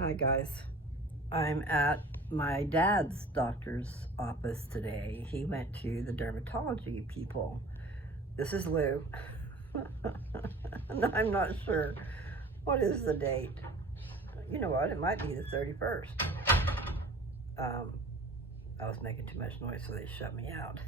Hi guys, I'm at my dad's doctor's office today. He went to the dermatology people. This is Lou. And I'm not sure what is the date. You know what, it might be the 31st. I was making too much noise, so they shut me out.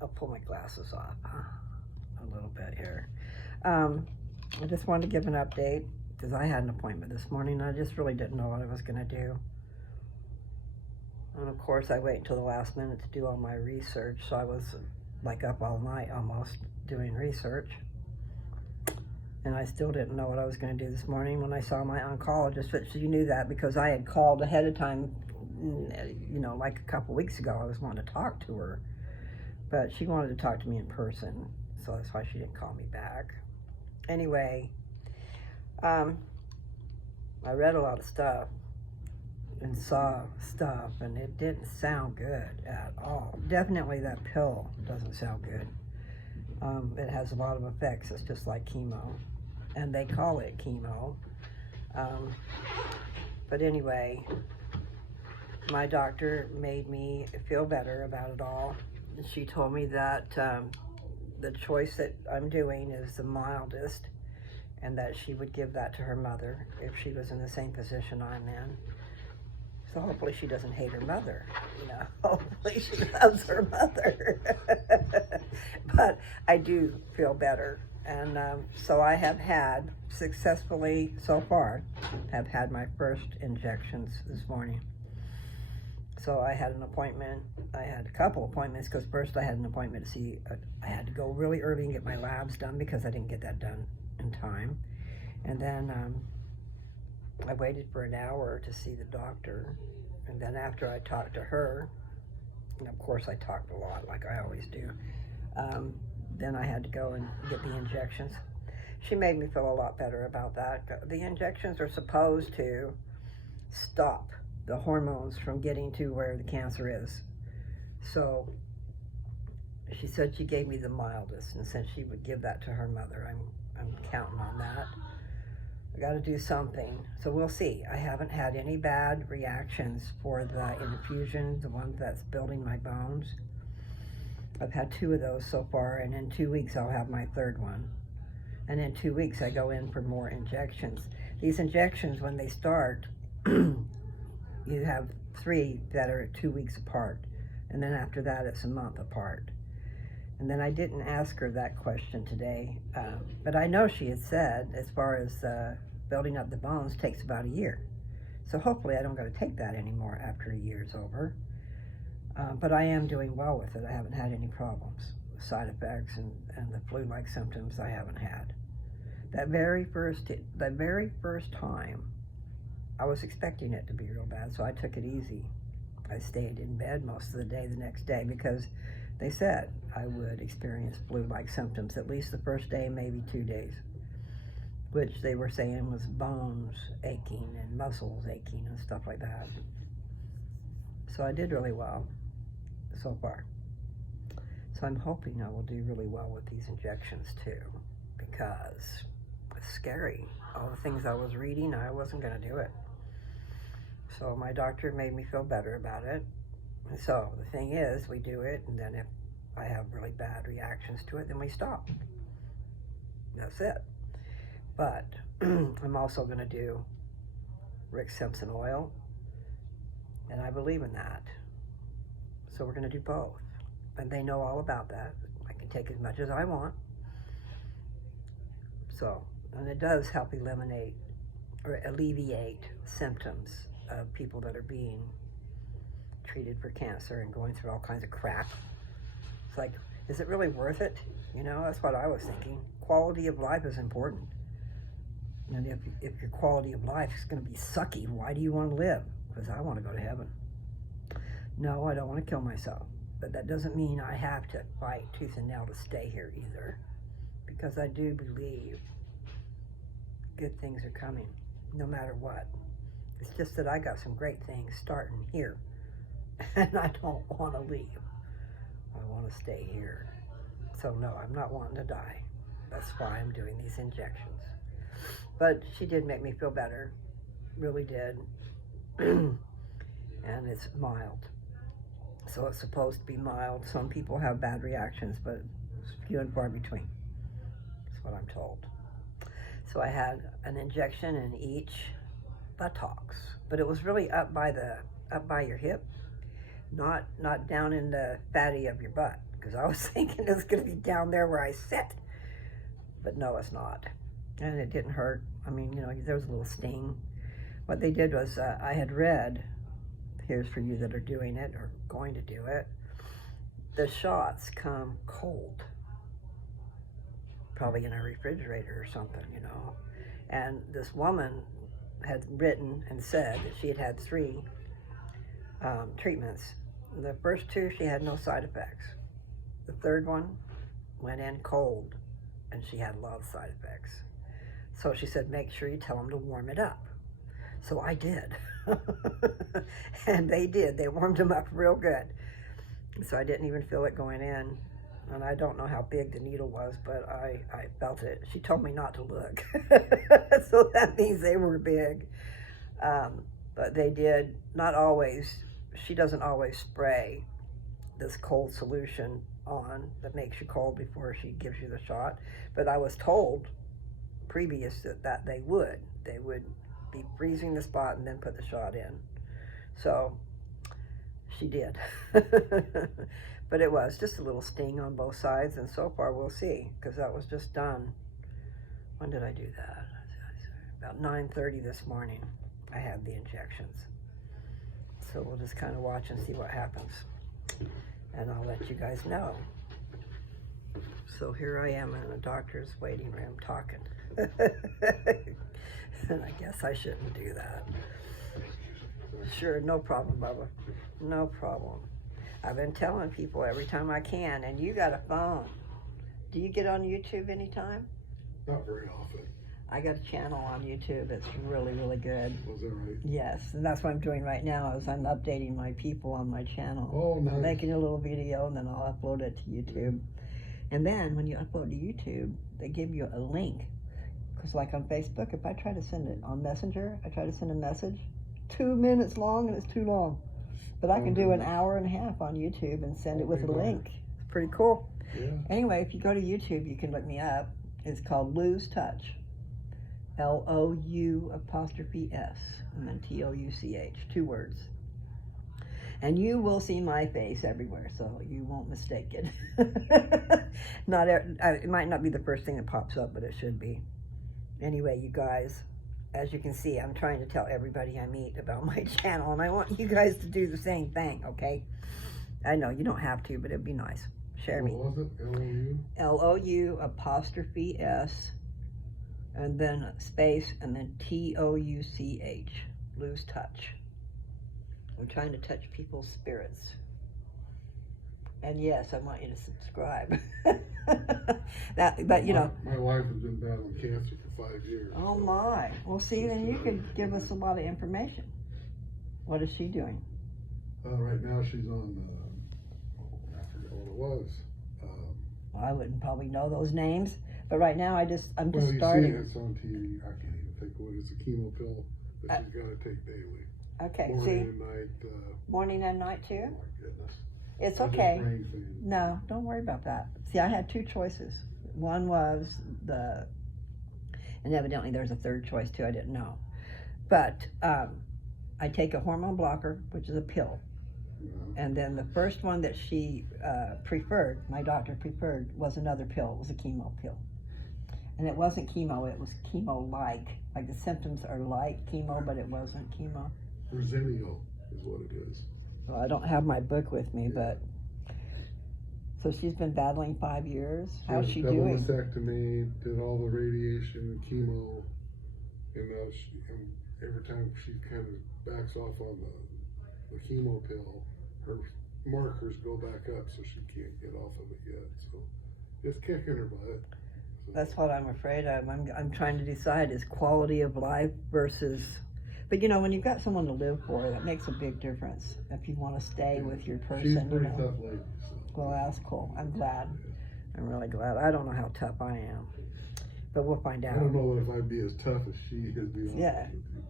I'll pull my glasses off a little bit here. I just wanted to give an update because I had an appointment this morning and I just really didn't know what I was going to do. And of course I wait until the last minute to do all my research, so I was like up all night almost doing research. And I still didn't know what I was going to do this morning when I saw my oncologist, but she knew that because I had called ahead of time, you know, like a couple weeks ago. I was wanting to talk to her, but she wanted to talk to me in person, so that's why she didn't call me back. Anyway, I read a lot of stuff and saw stuff, and it didn't sound good at all. Definitely that pill doesn't sound good. It has a lot of effects. It's just like chemo, and they call it chemo. But anyway, my doctor made me feel better about it all. She told me that the choice that I'm doing is the mildest, and that she would give that to her mother if she was in the same position I'm in. So hopefully she doesn't hate her mother, you know, hopefully she loves her mother. But I do feel better. And so I have had, successfully so far, have had my first injections this morning. So I had an appointment. I had a couple appointments because first I had an appointment to see, I had to go really early and get my labs done because I didn't get that done in time. And then I waited for an hour to see the doctor. And then after I talked to her, and of course I talked a lot like I always do, then I had to go and get the injections. She made me feel a lot better about that. The injections are supposed to stop the hormones from getting to where the cancer is. So she said she gave me the mildest and said she would give that to her mother. I'm counting on that. I got to do something. So we'll see. I haven't had any bad reactions for the infusion, the one that's building my bones. I've had 2 of those so far, and in 2 weeks I'll have my 3rd one. And in 2 weeks I go in for more injections. These injections, when they start, you have 3 that are 2 weeks apart. And then after that it's a month apart. And then I didn't ask her that question today, but I know she had said as far as building up the bones takes about a year. So hopefully I don't got to take that anymore after a year's over. But I am doing well with it. I haven't had any problems. Side effects and the flu-like symptoms I haven't had. That very first time, I was expecting it to be real bad, so I took it easy. I stayed in bed most of the day the next day because they said I would experience flu-like symptoms at least the first day, maybe 2 days, which they were saying was bones aching and muscles aching and stuff like that. So I did really well so far. So I'm hoping I will do really well with these injections too, because it's scary. All the things I was reading, I wasn't going to do it. So my doctor made me feel better about it. And so the thing is, we do it, and then if I have really bad reactions to it, then we stop. That's it. But I'm also going to do Rick Simpson oil, and I believe in that. So we're going to do both. And they know all about that. I can take as much as I want. So, and it does help eliminate or alleviate symptoms of people that are being treated for cancer and going through all kinds of crap. It's like, is it really worth it? You know, that's what I was thinking. Quality of life is important. And if your quality of life is going to be sucky, why do you want to live? Because I want to go to heaven. No, I don't want to kill myself. But that doesn't mean I have to fight tooth and nail to stay here either. Because I do believe good things are coming, no matter what. It's just that I got some great things starting here. And I don't want to leave. I want to stay here. So no, I'm not wanting to die. That's why I'm doing these injections. But she did make me feel better, really did. And it's mild. So it's supposed to be mild. Some people have bad reactions, but it's few and far between. That's what I'm told. So I had an injection in each buttocks, but it was really up by your hip, not down in the fatty of your butt, because I was thinking it was going to be down there where I sit, but no, it's not. And it didn't hurt. I mean, you know, there was a little sting. What they did was, I had read, here's for you that are doing it or going to do it, the shots come cold, probably in a refrigerator or something, you know. And this woman had written and said that she had had 3 treatments. The first 2, she had no side effects. The third one went in cold, and she had a lot of side effects. So she said, make sure you tell them to warm it up. So I did. And they did. They warmed them up real good. So I didn't even feel it going in. And I don't know how big the needle was, but I felt it. She told me not to look. So that means they were big. But they did, not always, she doesn't always spray this cold solution on that makes you cold before she gives you the shot. But I was told previous that they would be freezing the spot and then put the shot in. So she did. But it was just a little sting on both sides, and so far we'll see, because that was just done. When did I do that? About 9:30 this morning I had the injections. So we'll just kind of watch and see what happens, and I'll let you guys know. So here I am in a doctor's waiting room talking. And I guess I shouldn't do that. Sure, no problem, Bubba. No problem. I've been telling people every time I can, and you got a phone. Do you get on YouTube anytime? Not very often. I got a channel on YouTube. It's really, really good. Was that right? Yes, and that's what I'm doing right now is I'm updating my people on my channel. Oh, nice. I'm making a little video, and then I'll upload it to YouTube. And then when you upload to YouTube, they give you a link. Because like on Facebook, if I try to send it on Messenger, I try to send a message, 2 minutes long, and it's too long. But I can do an hour and a half on YouTube and send it with a link. It's pretty cool. Yeah. Anyway, if you go to YouTube, you can look me up. It's called Lose Touch. L-O-U_S and then T-O-U-C-H, 2 words. And you will see my face everywhere, so you won't mistake it. It might not be the first thing that pops up, but it should be. Anyway, you guys, as you can see, I'm trying to tell everybody I meet about my channel, and I want you guys to do the same thing, okay? I know you don't have to, but it'd be nice. Share me. What was it? L-O-U L-O-U_S and then space and then T-O-U-C-H. Lose touch. I'm trying to touch people's spirits. And yes, I want you to subscribe. But you know. My wife has been battling cancer for 5 years. Oh my. Well, see, then you could give us a lot of information. What is she doing? Right now she's on, I forget what it was. Well, I wouldn't probably know those names, but right now I'm just well, starting. You see it's on TV. I can't even think what it's a chemo pill that she's got to take daily. Okay, Morning and night. Morning and night too? Oh my goodness. It's okay. No, don't worry about that. See, I had 2 choices. One was and evidently there's a third choice too, I didn't know. But I take a hormone blocker, which is a pill. Yeah. And then the first one that she preferred, my doctor preferred, was another pill. It was a chemo pill. And it wasn't chemo, it was chemo-like. Like the symptoms are like chemo, but it wasn't chemo. Verzenio is what it is. Well, I don't have my book with me, but so she's been battling 5 years. How's she doing? Double mastectomy, did all the radiation and chemo, and every time she kind of backs off on the chemo pill, her markers go back up, so she can't get off of it yet. So it's kicking her butt. So. That's what I'm afraid of. I'm trying to decide is quality of life versus. But you know, when you've got someone to live for, that makes a big difference. If you want to stay with your person, she's pretty tough lady. So. Well, that's cool. I'm glad. I'm really glad. I don't know how tough I am. but we'll find I out. don't know if I'd be as tough as she is, to be honest Yeah. with you.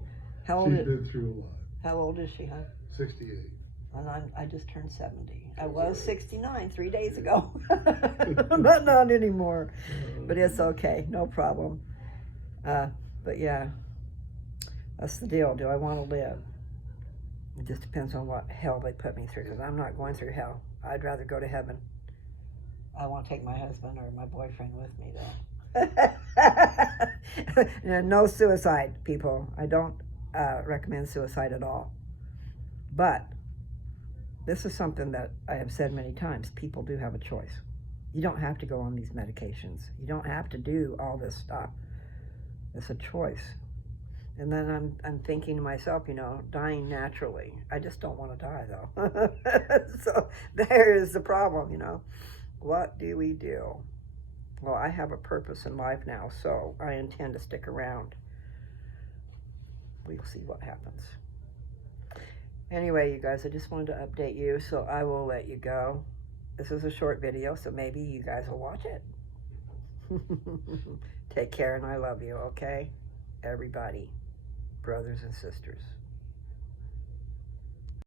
How old She's is, been through a lot. how old is she, huh? 68. And I just turned 70. I That's was all right. 69 3 days ago. But not anymore. But it's okay, no problem. But yeah, that's the deal. Do I want to live? It just depends on what hell they put me through, because I'm not going through hell. I'd rather go to heaven. I want to take my husband or my boyfriend with me, though. No suicide, people. I don't recommend suicide at all. But this is something that I have said many times. People do have a choice. You don't have to go on these medications. You don't have to do all this stuff. It's a choice. And then I'm thinking to myself, you know, dying naturally. I just don't want to die, though. So there is the problem, you know. What do we do? Well, I have a purpose in life now, so I intend to stick around. We'll see what happens. Anyway, you guys, I just wanted to update you, so I will let you go. This is a short video, so maybe you guys will watch it. Take care, and I love you, okay? Everybody, brothers and sisters.